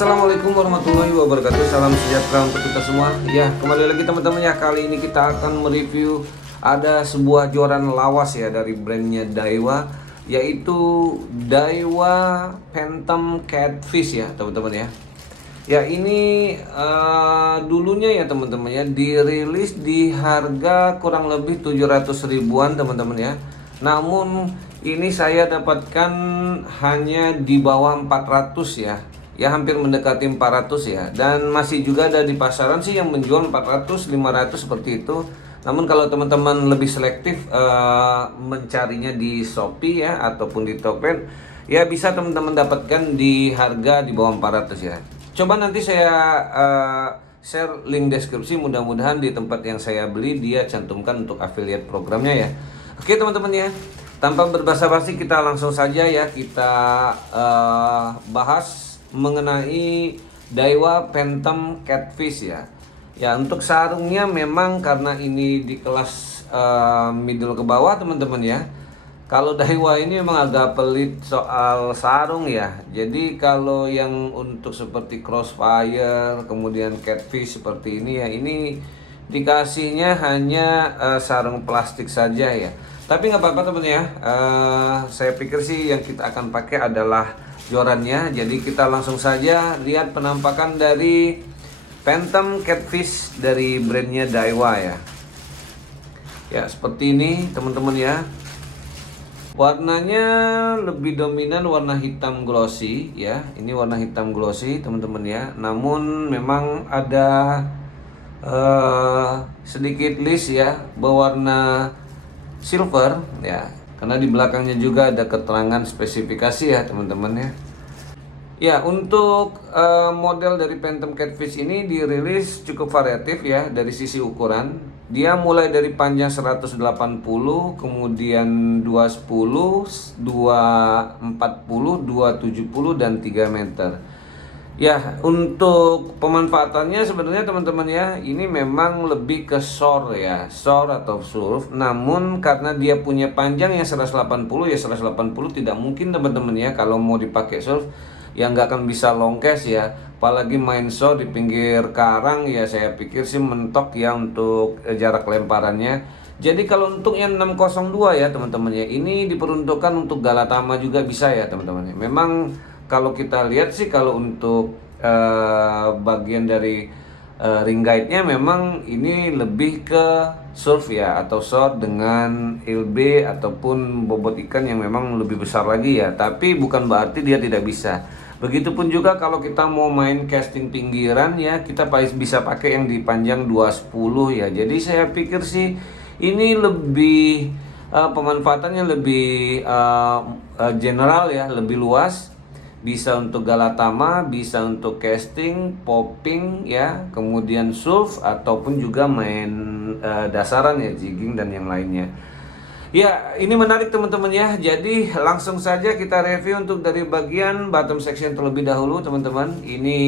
Assalamualaikum warahmatullahi wabarakatuh. Salam sejahtera untuk kita semua. Ya, kembali lagi teman-teman ya. Kali ini kita akan mereview ada sebuah joran lawas ya dari brandnya Daiwa, yaitu Daiwa Phantom Catfish ya teman-teman ya. Ya ini dulunya ya teman-teman ya dirilis di harga kurang lebih 700 ribuan teman-teman ya. Namun ini saya dapatkan hanya di bawah 400 ya. Ya hampir mendekati 400 ya. Dan masih juga ada di pasaran sih yang menjual 400, 500 seperti itu. Namun kalau teman-teman lebih selektif mencarinya di Shopee ya ataupun di Tokped, ya bisa teman-teman dapatkan di harga di bawah 400 ya. Coba nanti saya share link deskripsi, mudah-mudahan di tempat yang saya beli dia cantumkan untuk affiliate programnya ya. Oke teman-teman ya, tanpa berbasa-basi kita langsung saja ya kita bahas mengenai Daiwa Phantom Catfish ya. Ya untuk sarungnya memang karena ini di kelas middle ke bawah teman-teman ya. Kalau Daiwa ini memang agak pelit soal sarung ya. Jadi kalau yang untuk seperti Crossfire, kemudian Catfish seperti ini ya, ini dikasihnya hanya sarung plastik saja ya. Tapi nggak apa-apa teman ya. Saya pikir sih yang kita akan pakai adalah jorannya. Jadi kita langsung saja lihat penampakan dari Phantom Catfish dari brandnya Daiwa ya. Ya seperti ini teman-teman ya. Warnanya lebih dominan warna hitam glossy ya. Ini warna hitam glossy teman-teman ya. Namun memang ada sedikit list ya berwarna silver ya. Karena di belakangnya juga ada keterangan spesifikasi ya teman-teman ya. Ya untuk model dari Phantom Catfish ini dirilis cukup variatif ya dari sisi ukuran. Dia mulai dari panjang 180, kemudian 210, 240, 270 dan 3 meter. Ya, untuk pemanfaatannya sebenarnya teman-teman ya, ini memang lebih ke shore ya, shore atau surf. Namun karena dia punya panjang yang 180 ya 180 tidak mungkin teman-teman ya kalau mau dipakai surf ya nggak akan bisa longkes ya. Apalagi main shore di pinggir karang ya saya pikir sih mentok ya untuk jarak lemparannya. Jadi kalau untuk yang 602 ya teman-teman ya, ini diperuntukkan untuk Galatama juga bisa ya teman-teman ya. Memang kalau kita lihat sih kalau untuk bagian dari ring guide-nya memang ini lebih ke surf ya atau short dengan LB ataupun bobot ikan yang memang lebih besar lagi ya. Tapi bukan berarti dia tidak bisa. Begitupun juga kalau kita mau main casting pinggiran ya, kita bisa pakai yang di panjang 210 ya. Jadi saya pikir sih ini lebih pemanfaatannya lebih general ya, lebih luas. Bisa untuk Galatama, bisa untuk casting, popping ya, kemudian surf ataupun juga main dasaran ya, jigging dan yang lainnya. Ya, ini menarik teman-teman ya. Jadi langsung saja kita review untuk dari bagian bottom section terlebih dahulu teman-teman. Ini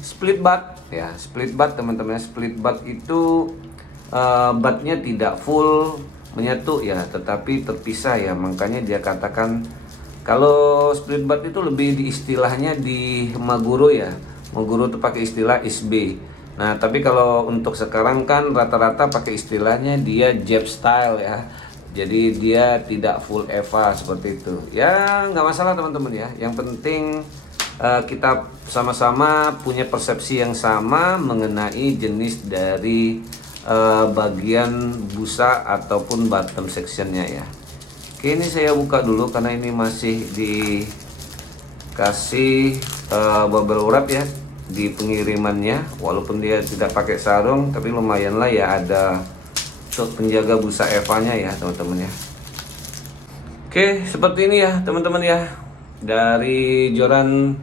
split butt ya, split butt teman-teman. Split butt itu buttnya tidak full menyatu ya, tetapi terpisah ya. Makanya dia katakan kalau split butt itu lebih di istilahnya di Maguro ya. Maguro itu pakai istilah ISB. Nah, tapi kalau untuk sekarang kan rata-rata pakai istilahnya dia Jap style ya. Jadi dia tidak full Eva seperti itu. Ya, nggak masalah teman-teman ya. Yang penting kita sama-sama punya persepsi yang sama mengenai jenis dari bagian busa ataupun bottom sectionnya ya. Oke, ini saya buka dulu karena ini masih dikasih bubble wrap ya di pengirimannya. Walaupun dia tidak pakai sarung, tapi lumayan lah ya ada untuk penjaga busa Evanya ya teman-teman ya. Oke, seperti ini ya teman-teman ya. Dari joran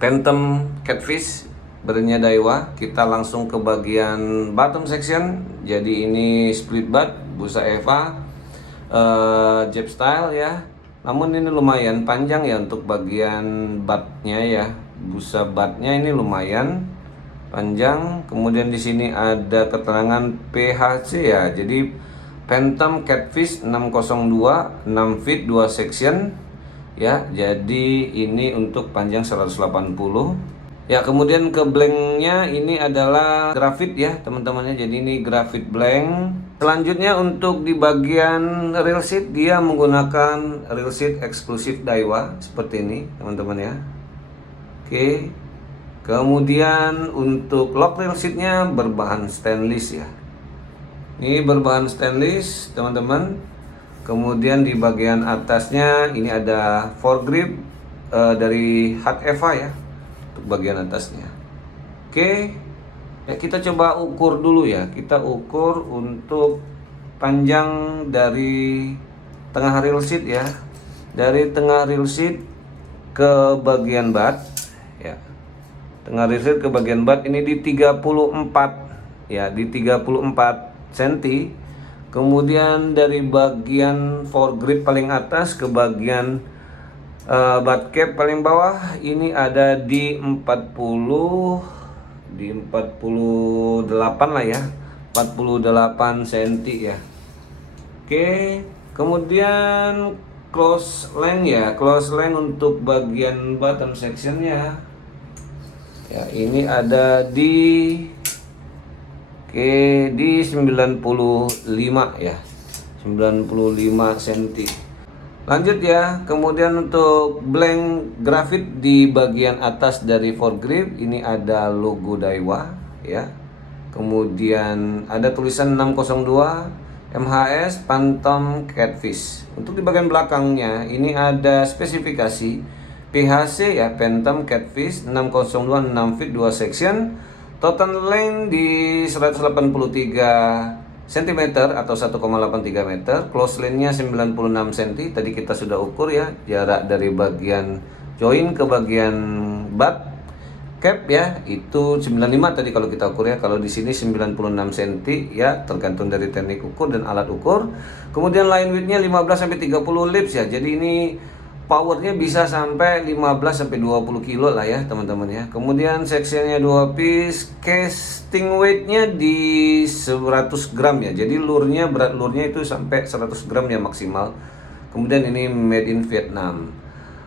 Phantom Catfish brandnya Daiwa, kita langsung ke bagian bottom section. Jadi ini split butt busa Eva. Jap style ya. Namun ini lumayan panjang ya untuk bagian buttnya ya. Busa buttnya ini lumayan panjang. Kemudian di sini ada keterangan PHC ya. Jadi Phantom Catfish 602, 6 feet 2 section ya. Jadi ini untuk panjang 180 Ya, kemudian ke blanknya ini adalah grafit ya teman-teman ya. Jadi ini grafit blank. Selanjutnya untuk di bagian real sheet dia menggunakan real sheet eksklusif Daiwa seperti ini teman-teman ya. Oke. Kemudian untuk lock real sheetnya berbahan stainless ya. Ini berbahan stainless teman-teman. Kemudian di bagian atasnya ini ada foregrip dari Hard Eva ya untuk bagian atasnya. Oke, ya kita coba ukur dulu ya. Kita ukur untuk panjang dari tengah real sheet ya. Dari tengah real sheet ke bagian bat ya. Tengah real sheet ke bagian bat ini di 34 ya, di 34 cm. Kemudian dari bagian foregrip paling atas ke bagian butt cap paling bawah ini ada di 48 lah ya, 48 cm ya. Oke, kemudian close length ya, close length untuk bagian bottom sectionnya ya, ini ada di di 95 ya, 95 cm. Lanjut ya, kemudian untuk blank grafit di bagian atas dari foregrip ini ada logo Daiwa ya. Kemudian ada tulisan 602 MHS Phantom Catfish. Untuk di bagian belakangnya ini ada spesifikasi PHC ya, Phantom Catfish 602 6 feet 2 section. Total length di 183 cm atau 1,83 meter. Close length-nya 96 cm. Tadi kita sudah ukur ya, jarak dari bagian join ke bagian butt cap ya, itu 95 tadi kalau kita ukur ya. Kalau di sini 96 cm ya, tergantung dari teknik ukur dan alat ukur. Kemudian line width-nya 15 sampai 30 lips ya. Jadi ini powernya bisa sampai 15 sampai 20 kilo lah ya teman-teman ya. Kemudian sectionnya 2 piece, casting weightnya di 100 gram ya. Jadi lurnya, berat lurnya itu sampai 100 gram ya maksimal. Kemudian ini made in Vietnam.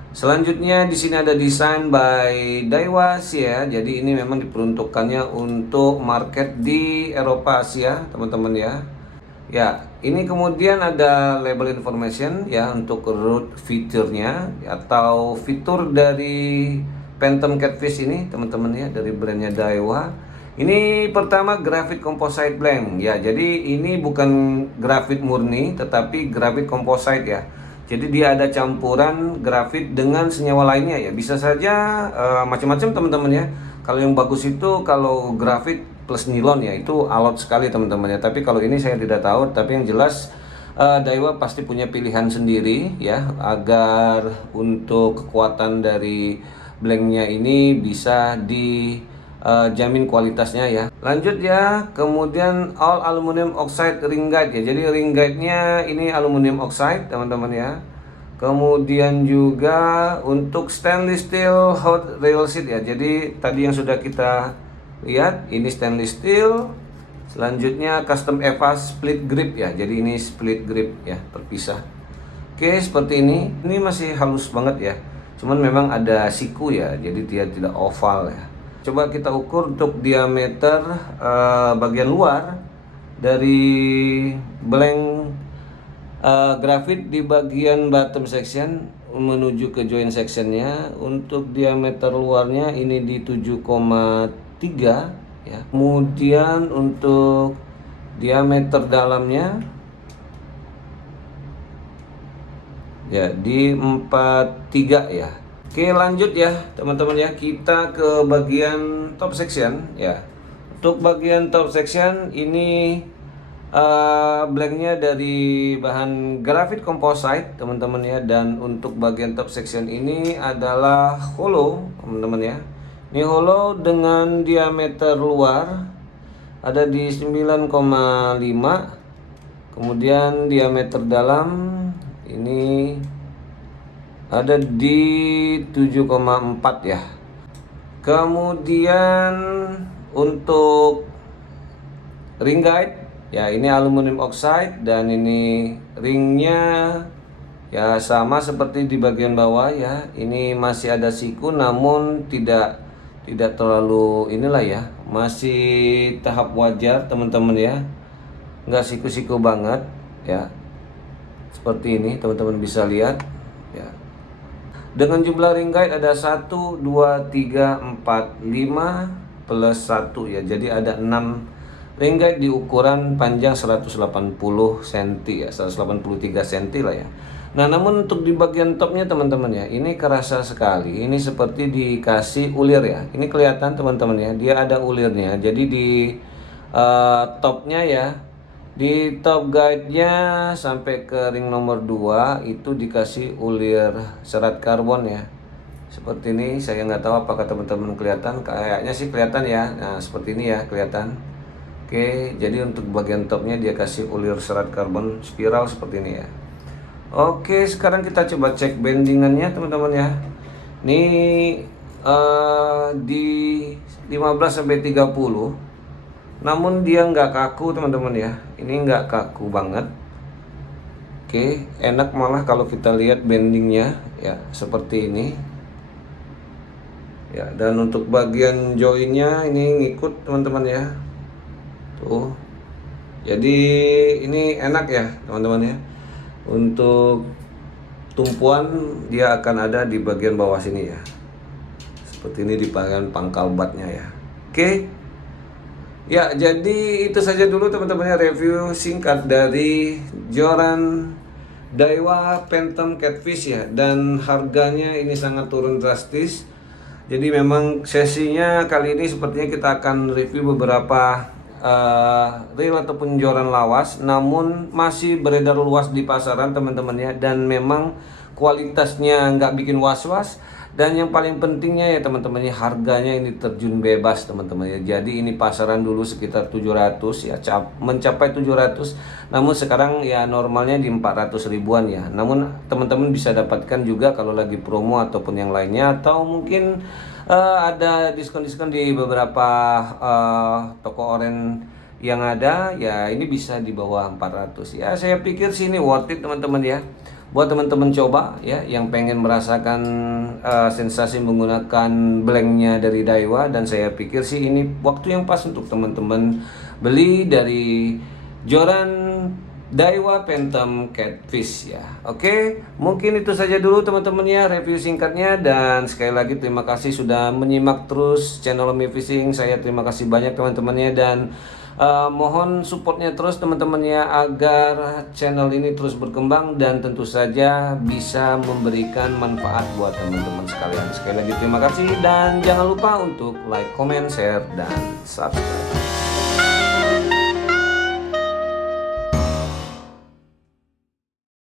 Selanjutnya di sini ada design by Daiwa Asia. Jadi ini memang diperuntukkannya untuk market di Eropa Asia teman-teman ya. Ya, ini kemudian ada label information ya untuk root fiturnya atau fitur dari Phantom Catfish ini teman-teman ya, dari brandnya Daiwa. Ini pertama grafit composite blank ya. Jadi ini bukan grafit murni tetapi grafit composite ya. Jadi dia ada campuran grafit dengan senyawa lainnya ya. Bisa saja macam-macam teman-teman ya. Kalau yang bagus itu kalau grafit plus nilon ya, itu alot sekali teman-teman ya. Tapi kalau ini saya tidak tahu, tapi yang jelas Daiwa pasti punya pilihan sendiri ya, agar untuk kekuatan dari blanknya ini bisa dijamin kualitasnya ya. Lanjut ya, kemudian all aluminium oxide ring guide ya. Jadi ring guide-nya ini aluminium oxide teman-teman ya. Kemudian juga untuk stainless steel hot rail seat ya. Jadi tadi yang sudah kita lihat ini stainless steel. Selanjutnya custom Eva split grip ya. Jadi ini split grip ya, terpisah. Oke, seperti ini. Ini masih halus banget ya. Cuman memang ada siku ya. Jadi dia tidak oval ya. Coba kita ukur untuk diameter bagian luar dari blank grafit di bagian bottom section menuju ke joint sectionnya. Untuk diameter luarnya ini di 7,3 ya. Kemudian untuk diameter dalamnya ya di 43 ya. Oke, lanjut ya teman-teman ya, kita ke bagian top section ya. Untuk bagian top section ini blanknya dari bahan grafit composite teman-teman ya. Dan untuk bagian top section ini adalah hollow teman-teman ya. Ini hollow dengan diameter luar ada di 9,5. Kemudian diameter dalam ini ada di 7,4 ya. Kemudian untuk ring guide ya, ini aluminium oxide dan ini ringnya ya sama seperti di bagian bawah ya. Ini masih ada siku namun tidak tidak terlalu inilah ya, masih tahap wajar teman-teman ya, nggak siku-siku banget ya. Seperti ini teman-teman bisa lihat ya. Dengan jumlah ring guide ada 1, 2, 3, 4, 5 plus 1 ya. Jadi ada 6 ring guide di ukuran panjang 180 cm ya, 183 cm lah ya. Nah, namun untuk di bagian topnya teman-teman ya, ini kerasa sekali. Ini seperti dikasih ulir ya. Ini kelihatan teman-teman ya, dia ada ulirnya. Jadi di topnya ya, di top guide-nya sampai ke ring nomor 2 itu dikasih ulir serat karbon ya. Seperti ini, saya nggak tahu apakah teman-teman kelihatan, kayaknya sih kelihatan ya. Nah, seperti ini ya, kelihatan. Oke, jadi untuk bagian topnya dia kasih ulir serat karbon spiral seperti ini ya. Oke, sekarang kita coba cek bendingannya teman-teman ya. Ini di 15 sampai 30. Namun dia nggak kaku teman-teman ya. Ini nggak kaku banget. Oke, enak malah kalau kita lihat bendingnya ya, seperti ini. Ya, dan untuk bagian joinnya ini ngikut teman-teman ya. Tuh. Jadi ini enak ya teman-teman ya. Untuk tumpuan dia akan ada di bagian bawah sini ya. Seperti ini di bagian pangkal batnya ya. Oke. Ya, jadi itu saja dulu teman-teman ya, review singkat dari joran Daiwa Phantom Catfish ya. Dan harganya ini sangat turun drastis. Jadi memang sesinya kali ini sepertinya kita akan review beberapa reel ataupun joran lawas, namun masih beredar luas di pasaran teman-teman ya, dan memang kualitasnya nggak bikin was-was, dan yang paling pentingnya ya teman-teman ya, harganya ini terjun bebas teman-teman ya. Jadi ini pasaran dulu sekitar 700 ya, mencapai 700, namun sekarang ya normalnya di 400 ribuan ya. Namun teman-teman bisa dapatkan juga kalau lagi promo ataupun yang lainnya, atau mungkin ada diskon-diskon di beberapa toko oren yang ada ya. Ini bisa di bawah 400 ya. Saya pikir sih ini worth it teman-teman ya, buat teman-teman coba ya, yang pengen merasakan sensasi menggunakan blanknya dari Daiwa. Dan saya pikir sih ini waktu yang pas untuk teman-teman beli dari joran Daiwa Phantom Catfish ya. Oke, mungkin itu saja dulu teman-teman ya, review singkatnya. Dan sekali lagi terima kasih sudah menyimak terus channel Omi Fishing. Saya terima kasih banyak teman-temannya, dan mohon supportnya terus teman-temannya agar channel ini terus berkembang dan tentu saja bisa memberikan manfaat buat teman-teman sekalian. Sekali lagi terima kasih, dan jangan lupa untuk like, comment, share, dan subscribe.